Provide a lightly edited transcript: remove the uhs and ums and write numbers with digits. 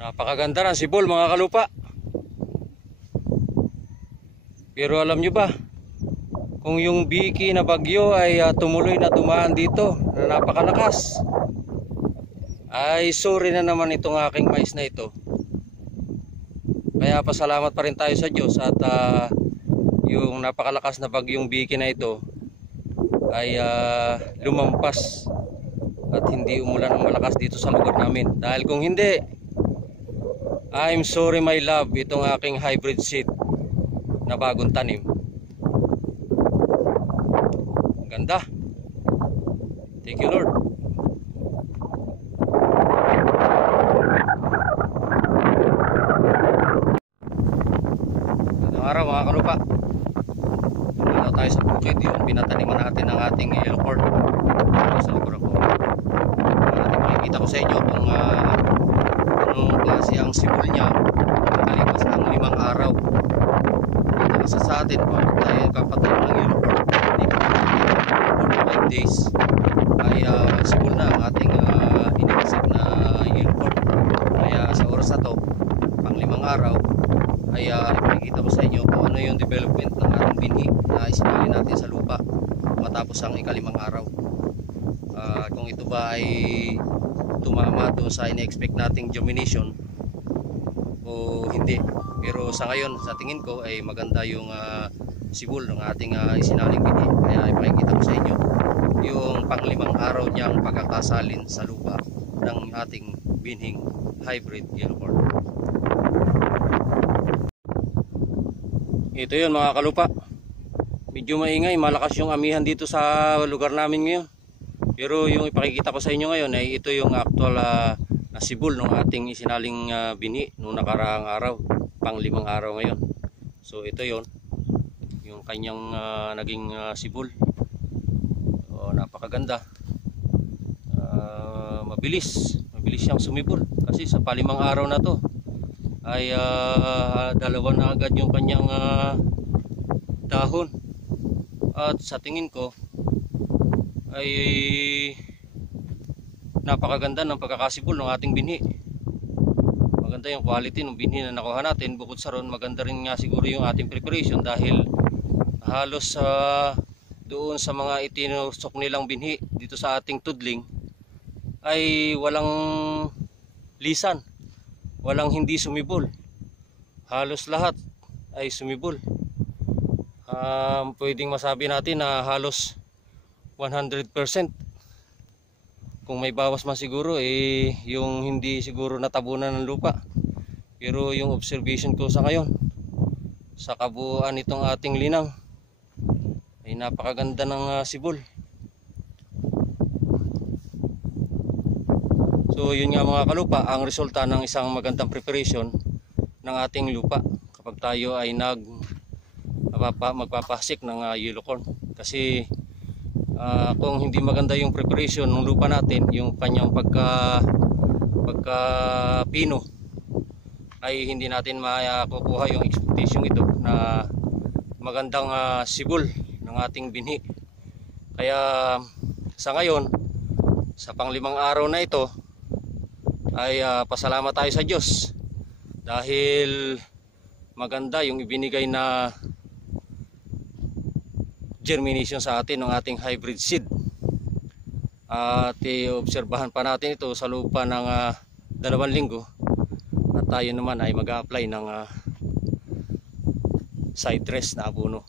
Napakaganda ng sibol mga kalupa. Pero alam nyo ba, kung yung Vicky na bagyo ay tumuloy na dumaan dito na napakalakas, ay sorry na naman itong aking mais na ito. Kaya pasalamat pa rin tayo sa Diyos at yung napakalakas na bagyong Vicky na ito ay lumampas at hindi umulan ng malakas dito sa lugar namin. Dahil kung hindi, I'm sorry my love, itong aking hybrid seed na bagong tanim. Ganda. Thank you Lord. Magandang araw mga kalupa. Tumalaw tayo sa bukid, yung pinataniman natin ng ating yellow corn. Sa likod ako. Makikita ko sa inyo kung anong klase ang sibol niya nakalipas ng 5 araw. Nasa sa atin po tayo kapatid ng yellow corn, hindi pa 5 days ay sibol na ang ating iniisip na yellow corn. Kaya sa oras na to, pang 5 araw, ay makikita ko sa inyo kung ano yung development ng ating binhi na isinali natin sa lupa matapos ang ika-5 araw. Kung ito ba ay tumama doon sa ina-expect nating germination o hindi. Pero sa ngayon, sa tingin ko ay maganda yung sibol ng ating isinaling binhi. Kaya ipakikita ko sa inyo yung pang-5 araw niyang pagkakasalin sa lupa ng ating binhing hybrid yellow corn. Ito yun mga kalupa. Medyo maingay, malakas yung amihan dito sa lugar namin ngayon. Pero yung ipakikita ko sa inyo ngayon ay ito yung actual na sibol ng ating isinaling binhi noong nakaraang araw, pang 5 araw ngayon. So ito yon yung kanyang naging sibol. Napakaganda. Mabilis siyang sumibol kasi sa pa 5 araw na to ay dalawa na agad yung kanyang dahon. At sa tingin ko ay napakaganda ng pagkakasibol ng ating binhi. Maganda yung quality ng binhi na nakuha natin. Bukod sa ron, maganda rin nga siguro yung ating preparation dahil halos doon sa mga itinusok nilang binhi dito sa ating tudling ay walang lisan, walang hindi sumibol. Halos lahat ay sumibol. Pwedeng masabi natin na halos 100%. Kung may bawas man siguro yung hindi siguro natabunan ng lupa. Pero yung observation ko sa ngayon, sa kabuuan nitong ating linang, ay napakaganda ng sibol. So yun nga mga kalupa, ang resulta ng isang magandang preparation ng ating lupa kapag tayo ay magpapasik ng yellow corn. Kasi kung hindi maganda yung preparation ng lupa natin, yung kanyang pagka-pino, ay hindi natin makukuha yung expectation ito na magandang sibol ng ating binhi. Kaya sa ngayon, sa pang 5 araw na ito, ay pasalamat tayo sa Diyos dahil maganda yung ibinigay na germination sa atin ng ating hybrid seed. At iobserbahan pa natin ito sa lupa ng 2 linggo at tayo naman ay mag-a-apply ng side dress na abono.